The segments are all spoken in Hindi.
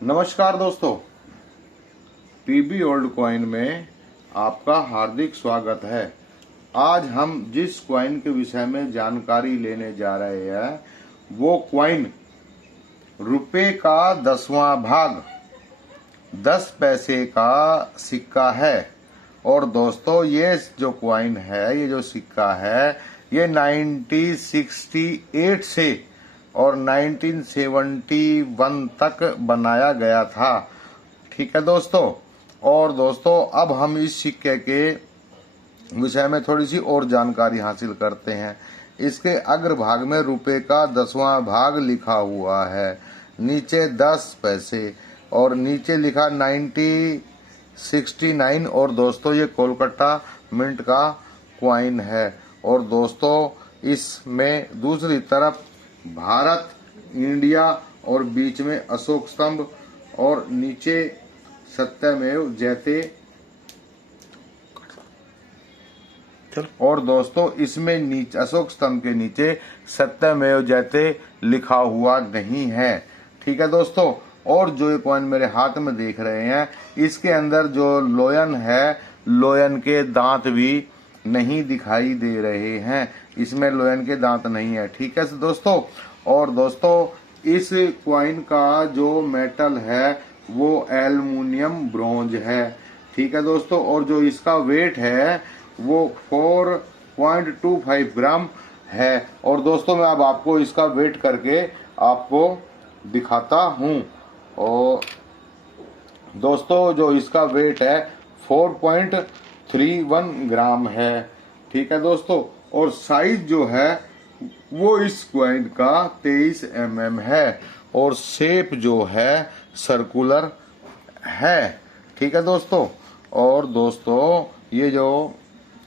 नमस्कार दोस्तों, पीबी ओल्ड कॉइन में आपका हार्दिक स्वागत है। आज हम जिस कॉइन के विषय में जानकारी लेने जा रहे हैं वो कॉइन रुपए का 10वां भाग 10 पैसे का सिक्का है। और दोस्तों ये जो कॉइन है, ये जो सिक्का है, ये 1968 से और 1971 तक बनाया गया था। ठीक है दोस्तों। और दोस्तों अब हम इस सिक्के के विषय में थोड़ी सी और जानकारी हासिल करते हैं। इसके अग्रभाग में रुपए का 10वां भाग लिखा हुआ है, नीचे 10 पैसे और नीचे लिखा 1969। और दोस्तों ये कोलकाता मिंट का कॉइन है। और दोस्तों इसमें दूसरी तरफ भारत, इंडिया और बीच में अशोक स्तंभ और नीचे सत्यमेव जयते। और दोस्तों इसमें नीचे अशोक स्तंभ के नीचे सत्यमेव जयते लिखा हुआ नहीं है। ठीक है दोस्तों। और जो ये कॉइन मेरे हाथ में देख रहे हैं, इसके अंदर जो लोयन है, लोयन के दांत भी नहीं दिखाई दे रहे हैं। इसमें लोयन के दांत नहीं है। ठीक है दोस्तों। और दोस्तों इस कॉइन का जो मेटल है वो एल्युमिनियम ब्रोंज है। ठीक है दोस्तों। और जो इसका वेट है वो 4.25 ग्राम है। और दोस्तों मैं अब आपको इसका वेट करके आपको दिखाता हूँ। और दोस्तों जो इसका वेट है 4.31 ग्राम है। ठीक है दोस्तों। और साइज जो है वो इस कॉइन का 23 mm है और शेप जो है सर्कुलर है। ठीक है दोस्तों। और दोस्तों ये जो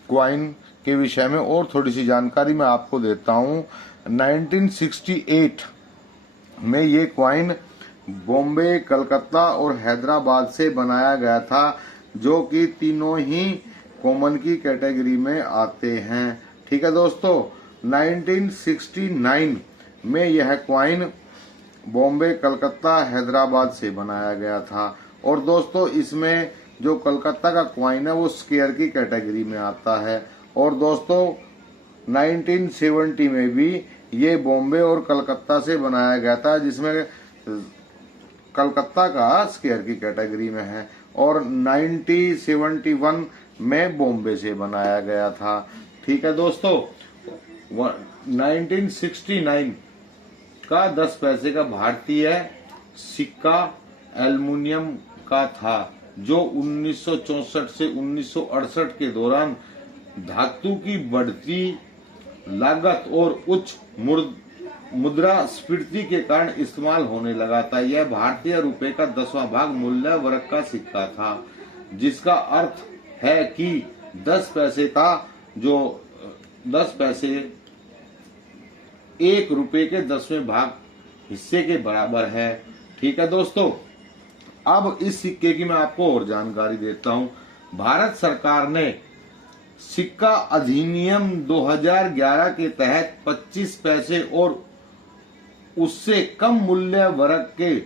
कॉइन के विषय में और थोड़ी सी जानकारी मैं आपको देता हूँ। 1968 में ये कॉइन बॉम्बे, कलकत्ता और हैदराबाद से बनाया गया था, जो कि तीनों ही कॉमन की कैटेगरी में आते हैं। ठीक है दोस्तों। 1969 में यह कॉइन बॉम्बे, कलकत्ता, हैदराबाद से बनाया गया था। और दोस्तों इसमें जो कलकत्ता का कॉइन है वो स्क्वायर की कैटेगरी में आता है। और दोस्तों 1970 में भी ये बॉम्बे और कलकत्ता से बनाया गया था, जिसमें कलकत्ता का स्क्वायर की कैटेगरी में है। और 1971 में बॉम्बे से बनाया गया था। ठीक है दोस्तों। 1969 का 10 पैसे का भारतीय सिक्का एल्युमिनियम का था, जो 1964 से 1968 के दौरान धातु की बढ़ती लागत और उच्च मुद्रास्फीति के कारण इस्तेमाल होने लगा था। यह भारतीय रुपए का 10वां भाग मूल्य वर्ग का सिक्का था, जिसका अर्थ है कि 10 पैसे का जो 10 पैसे 1 रुपए के 10वें भाग हिस्से के बराबर है। ठीक है दोस्तों। अब इस सिक्के की मैं आपको और जानकारी देता हूं। भारत सरकार ने सिक्का अधिनियम 2011 के तहत 25 पैसे और उससे कम मूल्य वर्ग के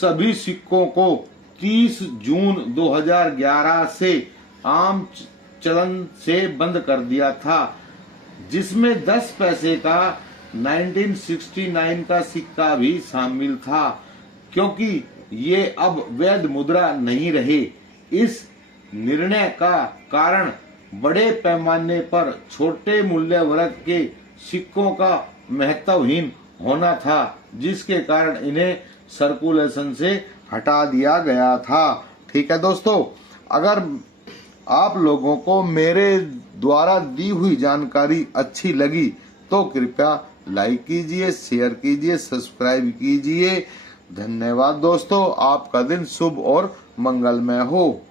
सभी सिक्कों को 30 जून 2011 से आम चलन से बंद कर दिया था, जिसमें 10 पैसे का 1969 का सिक्का भी शामिल था, क्योंकि ये अब वैध मुद्रा नहीं रहे। इस निर्णय का कारण बड़े पैमाने पर छोटे मूल्य वर्ग के सिक्कों का महत्वहीन होना था, जिसके कारण इन्हें सर्कुलेशन से हटा दिया गया था। ठीक है दोस्तों। अगर आप लोगों को मेरे द्वारा दी हुई जानकारी अच्छी लगी तो कृपया लाइक कीजिए, शेयर कीजिए, सब्सक्राइब कीजिए। धन्यवाद दोस्तों। आपका दिन शुभ और मंगलमय हो।